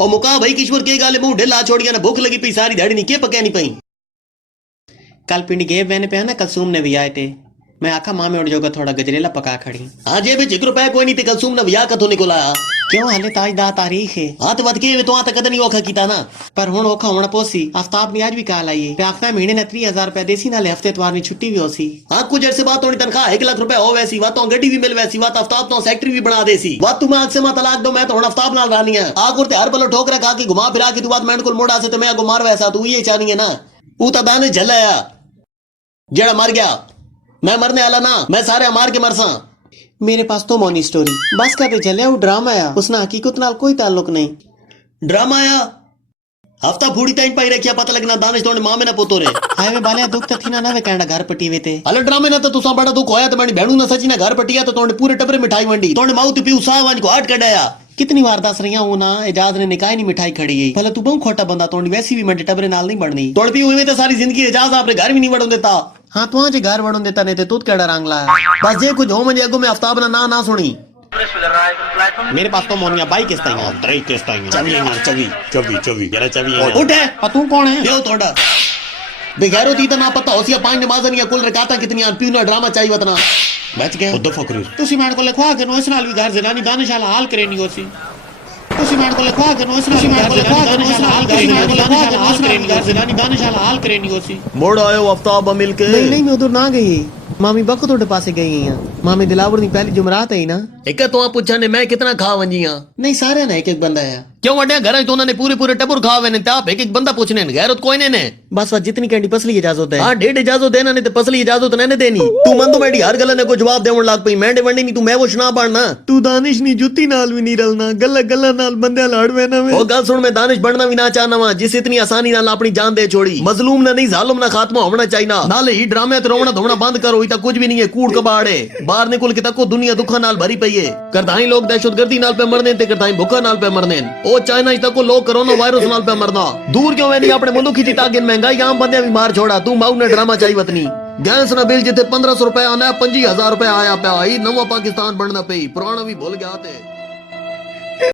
और मुका भाई किश्वर के गाले मुंह ढिला छोड़ गया ना भूख लगी पई सारी दाड़ी नहीं के पका नहीं पई। कल पिंड गए बहने पे है ना कलसूम ने भी आए थे। मैं आखा माँ में उड़ जाऊंगा थोड़ा गजरेला पका खड़ी। हाँ जे एक रुपया कोई नहीं थे कलसूम ने वियाह कथों निकोला क्यों हले ताज दा तारीख है। हाँ तो वध के तो आता कदे नहीं औखा कीता ना पर हुण औखा होना पोसी। आफ्ताब ने आज भी कहा लाइए पे आखना महीने ने 30,000 रुपया देसी नाले हफ्ते इतवार की छुट्टी भी होसी। हाँ कुछ अर्से बाद तो तनख्वाह 1 लाख रुपया हो वैसी बात तो गड्डी भी मिल वैसी बात आफ्ताब तो सेक्रेटरी भी बना देसी बात तुम आग से मैं तलाक दो मैं तो आफ्ताब नाल रानी है आग उरते हर बलो ठोकरा खा के घुमा फिरा के तू बात मैंड को मोड़ा से तो मैं आगो मार वैसा तू ये चाहनी है ना ऊ तो दाने झलाया जेड़ा मर गया मैं मरने वाला ना मैं सारे मार के मरसा। मेरे पास तो मोनी स्टोरी बस का पे चले वो ड्रामा आया उसना हकीकत नाल कोई ताल्लुक नहीं। ड्रामा आया हफ्ता फूड़ी टाइम पाई रखिया पता लगना दानिश तोने मां में ना पोतो रे हाय में बाले दुख तो थी ना वे कहना घर पटी वे थे अल ड्रामे ना तो तुसा बड़ा दुख होया तो मैंने बहनू ना सची ना घर पटिया तो तोने पूरे टबरे मिठाई वंडी तोने माऊ ती पीऊ सावान को हाट कडाया कितनी बार दस रही हूं ना एजाज ने निकाय नहीं मिठाई खड़ी है भले तू बहुत खोटा बंदा तोड़ी वैसी भी मंडे टबरे नाल नहीं बढ़नी तोड़ पी हुई में तो सारी जिंदगी एजाज आपने घर भी नहीं बढ़न देता। हाँ तू आज घर बढ़न देता नहीं तू केड़ा रंगला बस जे कुछ हो मुझे अगो में आफ्ताब ना सुनी मेरे पास तो मोनिया बाई किस्ता ही त्रई किस्ता ही चवी ना चवी जरा चवी उठे तू कौन है देव तोड़ा बेगैरो ती तो ना पता होसिया 5 नमाज़न या कुल रकाता कितनी आन पीना ड्रामा चाहिए वतना बच गए खुद फकरू तुसी मान को लिखवा के नो इस नाल भी घर जनानी दानिशाला हाल करेनी होसी तुसी मान को लिखवा के नो इस नाल घर जनानी दानिशाला हाल करेनी घर जनानी दानिशाला हाल करेनी होसी। मोड़ आयो आफ्ताब मिल के नहीं मैं उधर ना गई मामी बक तोड़े पासे गई हैं मामी दिलावर दी पहली जुमरात है ना एक तो पूछा ने मैं कितना खा वंजिया नहीं सारे ना एक बंदा है क्यों वड्या घर तो उन्होंने पूरे टबर खावे ने आप एक बंदा पूछने गैरत कोई ने बस वह जितनी कैंडी पसली इजाजत है हाँ 1.5 इजाजत देना नहीं तो पसली इजाजत नहीं देनी तू मन तो मेरी हर गल ने को जवाब देवन लाग पई मैं वंडी नहीं तू मैं वो शना पड़ना तू दानिश नी जुत्ती नाल भी नहीं रलना गल्ला गल्ला नाल बंदे लड़ वेना में ओ गल सुन मैं दानिश बनना भी ना चाहना वा जिस इतनी आसानी नाल अपनी जान दे छोड़ी मजलूम ने नहीं जालिम ना खात्मा होना चाहिए नाले ही ड्रामे तो रोना धोना बंद करो इता कुछ भी नहीं है कूड़ कबाड़ है बाहर निकल के तको दुनिया दुखा नाल भरी पई है करदाई लोग दहशतगर्दी नाल पे मरने ते करदाई भूखा नाल पे मरने ओ चाइना तको लोग कोरोना वायरस नाल पे मरना दूर क्यों है नहीं अपने मुल्क की तागिन महंगाई आम बंदे भी मार छोड़ा तू माऊ ने ड्रामा चाहिए वतनी गैस ना बिल जिते 1500 रुपया आना 25,000 रुपया आया पे आई नवा पाकिस्तान बनना पे पुराना भी भूल गया थे।